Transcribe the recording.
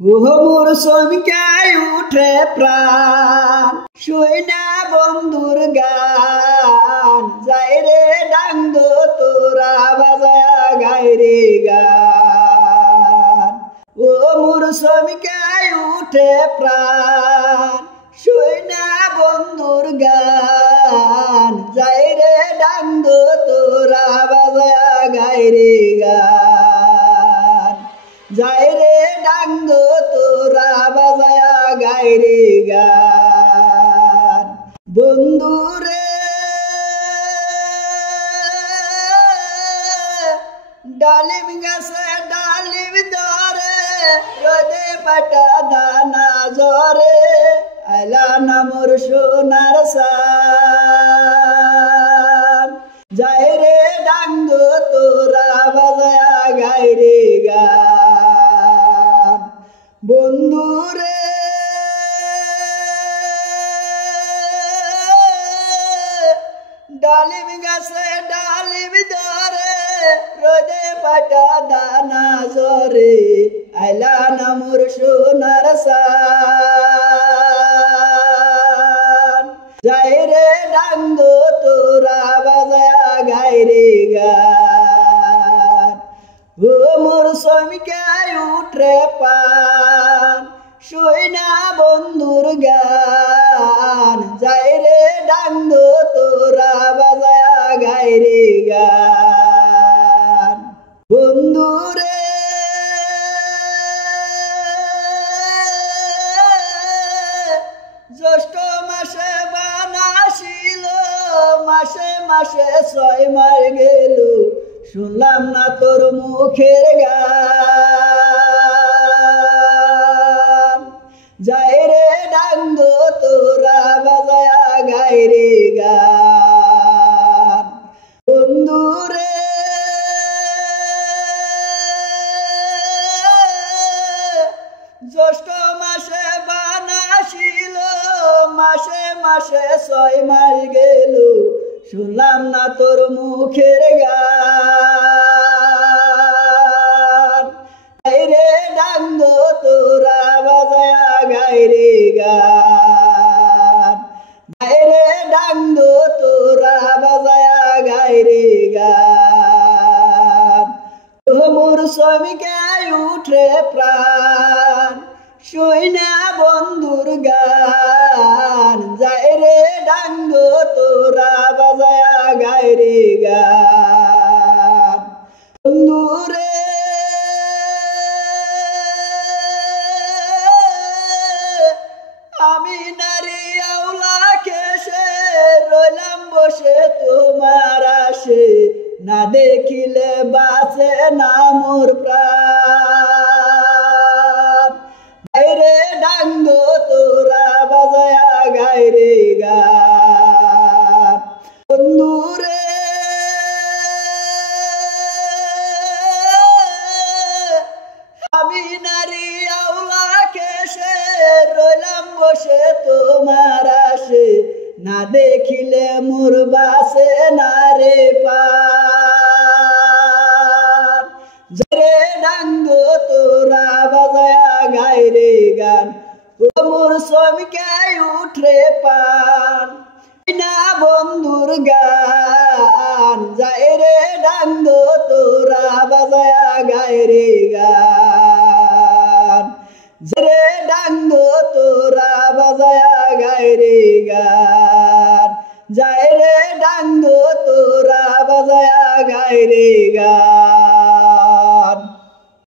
মোর চমকাই উঠে প্রাণ শুইনা বন্ধুর গান যাই রে ডাঙ্গ তোরা বাজায়া গাই রে গান। মোর চমকাই উঠে প্রাণ শুইনা বন্ধুর গান যাই রে ডাঙ্গ তোরা বাজায়া গাই রে গান। যাই রে ডাঙ্গ তোরা বাজায়া গাই রে গান। বন্ধুরে ডালিম গাছে ডালিম ধরে রোদে পাটা দানা জরে আইলা না মোর সোনার সান। যাই রে ডাঙ্গ তোরা বাজায়া গাই রে গান। বন্ধুরে ডালিম গাছে ডালিম ধরে রোদে পাটা দানা জরে আইলা না মোর সোনার সান। যাই রে ডাঙ্গ তোরা বাজায়া গাই রে গান। মোর চমকাই উঠে পান শুইনা বন্ধুর গান যাই রে ডাঙ্গ তোরা বাজায়া গাই রে গান। বন্ধুরে জ্যৈষ্ঠ মাসে বানাসিল মাসে মাসে 6 মাস গেল শুনলাম না তোর মুখের গান। যাই রে ডাঙ্গ তোরা বাজায়া গাই রে গান। বন্ধুরে জ্যৈষ্ঠ মাসে বানাসিল মাসে মাসে 6 মাস গেল শুনলাম না তোর মুখের গান। যাই রে ডাঙ্গ তোরা বাজায়া গাই রে গান। যাই রে ডাঙ্গ তোরা বাজায়া গাই রে গান। মোর চমকাই উঠে প্রাণ শুইনা বন্ধুর গান যাই রে ডাঙ্গ তোরা বাজায়া গাই রে গান। বন্ধুরে আমি নারী আউলা কেশে রইলাম বসে তোমার আসে না দেখিলে বাঁচে না মোর প্রাণ। গাই রে ডাঙ্গ তোরা বাজায়া গাই রে গান। বন্ধুরে আমি নারী আউলা কেশে রইলাম বসে তোমার আসে না দেখিলে মোর বাসে না রে পান। যাই রে ডাঙ্গ তোরা বাজায়া গাই রে গান। মোর চমকাই উঠে পান না বন্ধুর গান যাই রে ডাঙ্গ তোরা বাজায়া গাই রে গান। যাই রে ডাঙ্গ তোরা বাজায়া গাই রে গান। যাই রে ডাঙ্গ তোরা বাজায়া গাই রে গান।